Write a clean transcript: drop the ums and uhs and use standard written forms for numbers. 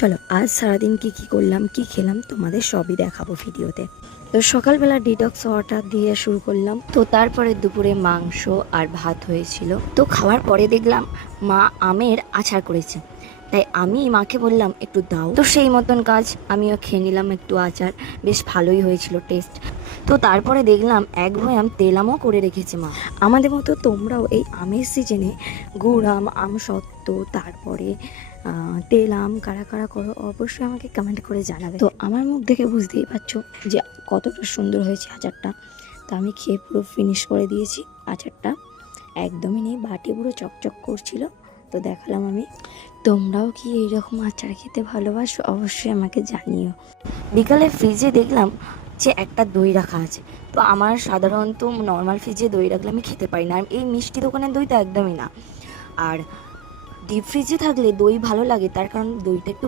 চলো আজ সারাদিন কি করলাম কি খেলাম তোমাদের সবই দেখাবো ভিডিওতে। তো সকালবেলা ডিটক্স ওয়াটার দিয়ে শুরু করলাম। তো তারপরে দুপুরে মাংস আর ভাত হয়েছিল। তো খাওয়ার পরে দেখলাম মা আমের আচার করেছে, তাই আমি মাকে বললাম একটু দাও। তো সেই মতন কাজ, আমিও খেয়ে নিলাম একটু আচার, বেশ ভালোই হয়েছিল টেস্ট। তো তারপরে দেখলাম এক বয়াম তেলামও করে রেখেছে মা। আমাদের মতো তোমরাও এই আমের সিজনে গুড় আম, আমসত্ত্ব, তারপরে তেল আম কারা কারা করো অবশ্যই আমাকে কমেন্ট করে জানাবে। তো আমার মুখ দেখে বুঝতেই পারছো যে কতটা সুন্দর হয়েছে আচারটা। তো আমি খেয়ে পুরো ফিনিশ করে দিয়েছি আচারটা, একদমই নেই, বাটি পুরো চকচক করছিল। তো দেখালাম আমি। তোমরাও কি এইরকম আচার খেতে ভালোবাসো অবশ্যই আমাকে জানিও। বিকালে ফ্রিজে দেখলাম যে একটা দই রাখা আছে। তো আমার সাধারণত নর্মাল ফ্রিজে দই রাখলে আমি খেতে পারি না, আর এই মিষ্টি দোকানের দই তো একদমই না। আর ডিপ ফ্রিজে থাকলে দই ভালো লাগে, তার কারণ দইটা একটু